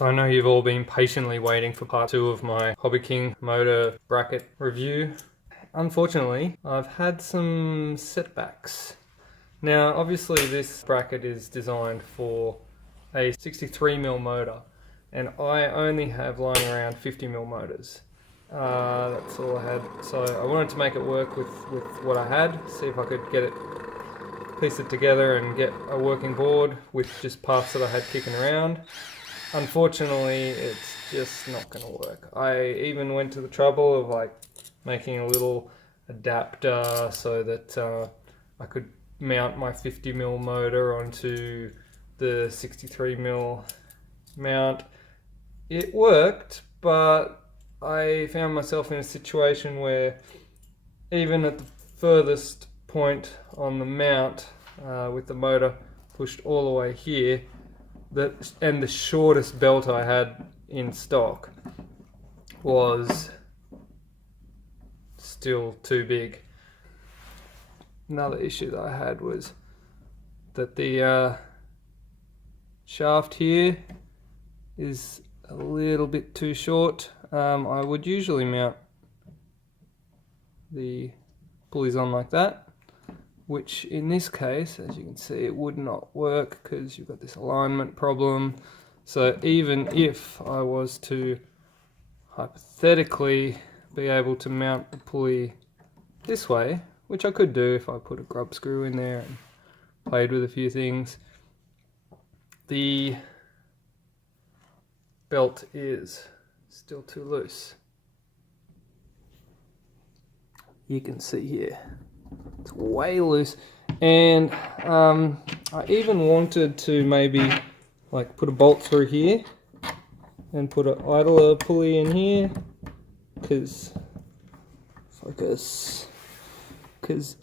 So I know you've all been patiently waiting for part 2 of my Hobby King motor bracket review. Unfortunately, I've had some setbacks. Now obviously this bracket is designed for a 63mm motor and I only have lying around 50mm motors. That's all I had. So I wanted to make it work with what I had, see if I could get it, piece it together and get a working board with just parts that I had kicking around. Unfortunately, it's just not going to work. I even went to the trouble of like making a little adapter so that I could mount my 50mm motor onto the 63mm mount. It worked, but I found myself in a situation where even at the furthest point on the mount with the motor pushed all the way here, and the shortest belt I had in stock was still too big. Another issue that I had was that the shaft here is a little bit too short. I would usually mount the pulleys on like that, which in this case, as you can see, it would not work because you've got this alignment problem. So even if I was to hypothetically be able to mount the pulley this way, which I could do if I put a grub screw in there and played with a few things, the belt is still too loose. You can see here, it's way loose. And I even wanted to maybe like put a bolt through here and put an idler pulley in here, because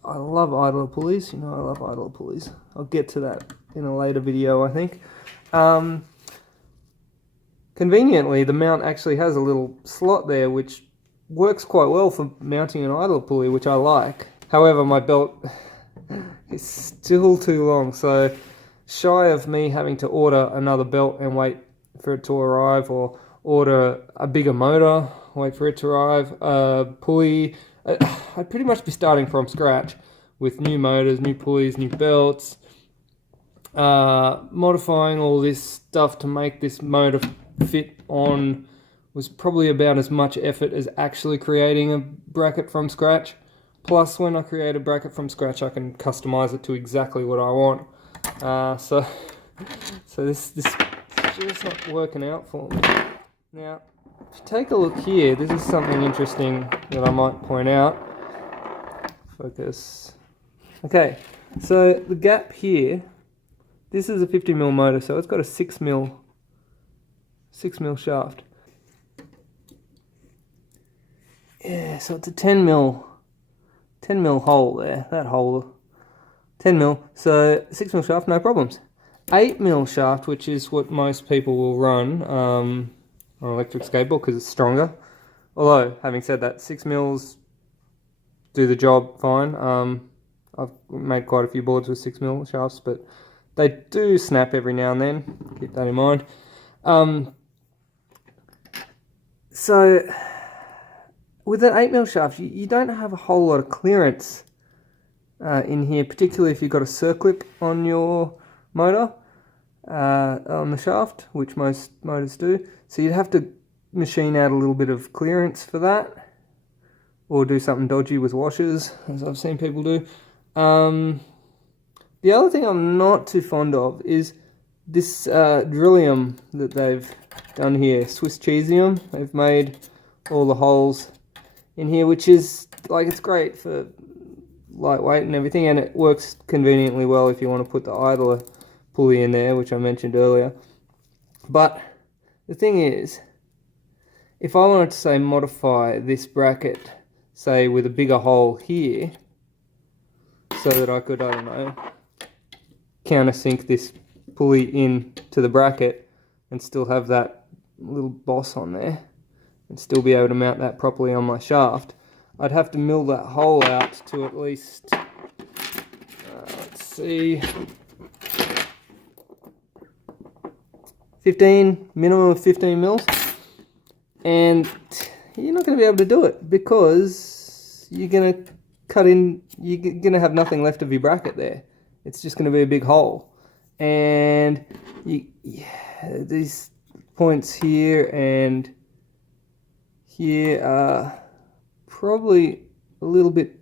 I love idler pulleys. You know, I love idler pulleys. I'll get to that in a later video, I think. Conveniently, the mount actually has a little slot there which works quite well for mounting an idler pulley, which I like. However, my belt is still too long, so shy of me having to order another belt and wait for it to arrive, or order a bigger motor, wait for it to arrive, pulley, I'd pretty much be starting from scratch with new motors, new pulleys, new belts, modifying all this stuff to make this motor fit on was probably about as much effort as actually creating a bracket from scratch. Plus, when I create a bracket from scratch, I can customize it to exactly what I want. So this is just not working out for me. Now, if you take a look here, this is something interesting that I might point out. Focus. Okay, so the gap here, this is a 50mm motor, so it's got a 6mm shaft. Yeah, so it's a 10mm hole there, that hole, 10mm, so 6mm shaft, no problems. 8mm shaft, which is what most people will run on an electric skateboard because it's stronger. Although, having said that, 6mm do the job fine. I've made quite a few boards with 6mm shafts, but they do snap every now and then, keep that in mind. So with an 8mm shaft, you don't have a whole lot of clearance in here, particularly if you've got a circlip on your motor, on the shaft, which most motors do. So you'd have to machine out a little bit of clearance for that, or do something dodgy with washers, as I've seen people do. The other thing I'm not too fond of is this drillium that they've done here, Swiss cheesium. They've made all the holes in here, which is like, it's great for lightweight and everything, and it works conveniently well if you want to put the idler pulley in there, which I mentioned earlier. But the thing is, if I wanted to say modify this bracket, say with a bigger hole here, so that I could, I don't know, countersink this pulley in to the bracket and still have that little boss on there and still be able to mount that properly on my shaft, I'd have to mill that hole out to at least, let's see, minimum of 15 mils. And you're not going to be able to do it because you're going to you're going to have nothing left of your bracket there. It's just going to be a big hole. And these points here and here are probably a little bit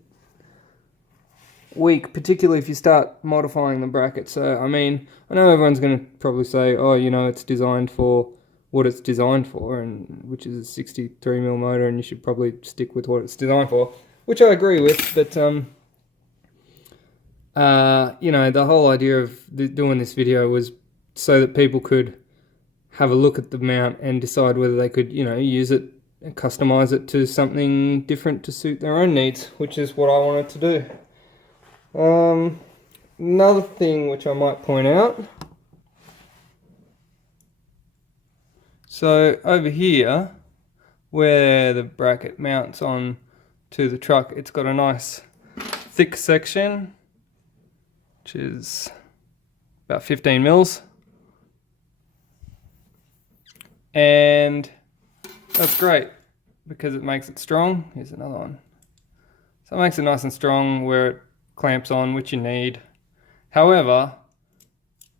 weak, particularly if you start modifying the bracket. So, I mean, I know everyone's going to probably say, oh, you know, it's designed for what it's designed for, and which is a 63mm motor, and you should probably stick with what it's designed for, which I agree with. But you know, the whole idea of doing this video was so that people could have a look at the mount and decide whether they could, you know, use it and customize it to something different to suit their own needs, which is what I wanted to do. Another thing which I might point out, so over here where the bracket mounts on to the truck, it's got a nice thick section which is about 15 mils, and that's great because it makes it strong. Here's another one. So it makes it nice and strong where it clamps on, which you need. However,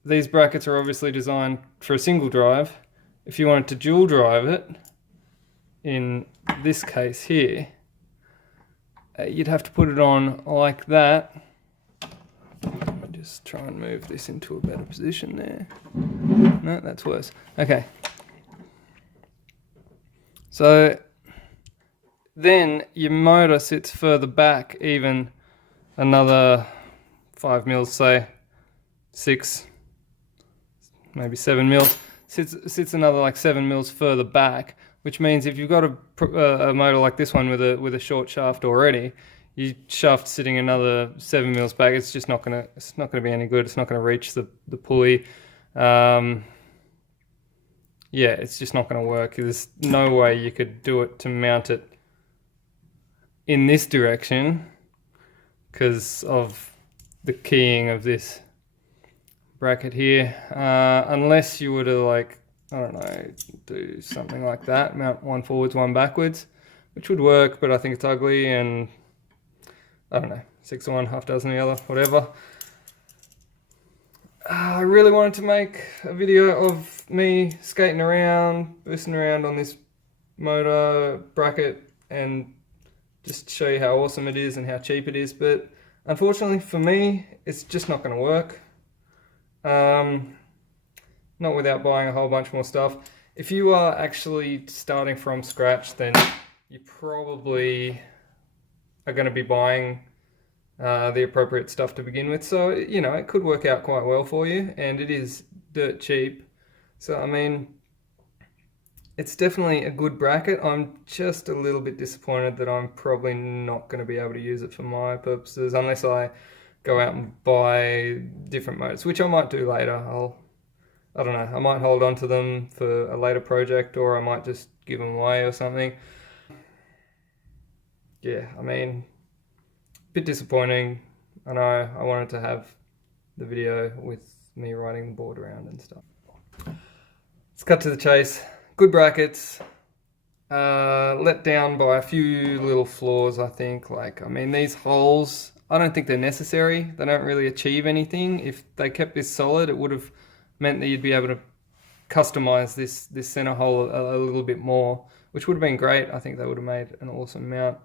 these brackets are obviously designed for a single drive. If you wanted to dual drive it, in this case here, you'd have to put it on like that. Let me just try and move this into a better position there. No, that's worse. Okay. So then your motor sits further back, even another 5 mils, say 6, maybe 7 mils. Sits another like 7 mils further back, which means if you've got a motor like this one with a short shaft already, your shaft sitting another 7 mils back, it's just not gonna be any good. It's not gonna reach the pulley. Yeah, it's just not gonna work. There's no way you could do it to mount it in this direction because of the keying of this bracket here, unless you were to, like, I don't know, do something like that, mount one forwards, one backwards, which would work, but I think it's ugly, and I don't know, 6 of one, half dozen of the other, whatever. I really wanted to make a video of me skating around, boosting around on this motor bracket and just show you how awesome it is and how cheap it is, but unfortunately for me, it's just not going to work. Not without buying a whole bunch more stuff. If you are actually starting from scratch, then you probably are going to be buying the appropriate stuff to begin with. So, you know, it could work out quite well for you, and it is dirt cheap. So, I mean, it's definitely a good bracket. I'm just a little bit disappointed that I'm probably not going to be able to use it for my purposes unless I go out and buy different motors, which I might do later. I don't know, I might hold on to them for a later project, or I might just give them away or something. Yeah, I mean, a bit disappointing. I know I wanted to have the video with me riding the board around and stuff. Let's cut to the chase. Good brackets. Let down by a few little flaws, I think. Like, I mean, these holes, I don't think they're necessary. They don't really achieve anything. If they kept this solid, it would have meant that you'd be able to customize this center hole a little bit more, which would have been great. I think that would have made an awesome mount.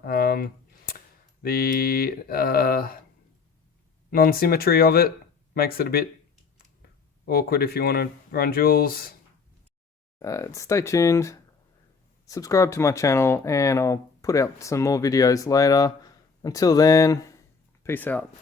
The non-symmetry of it makes it a bit awkward if you want to run duals. Stay tuned, subscribe to my channel, and I'll put out some more videos later. Until then, peace out.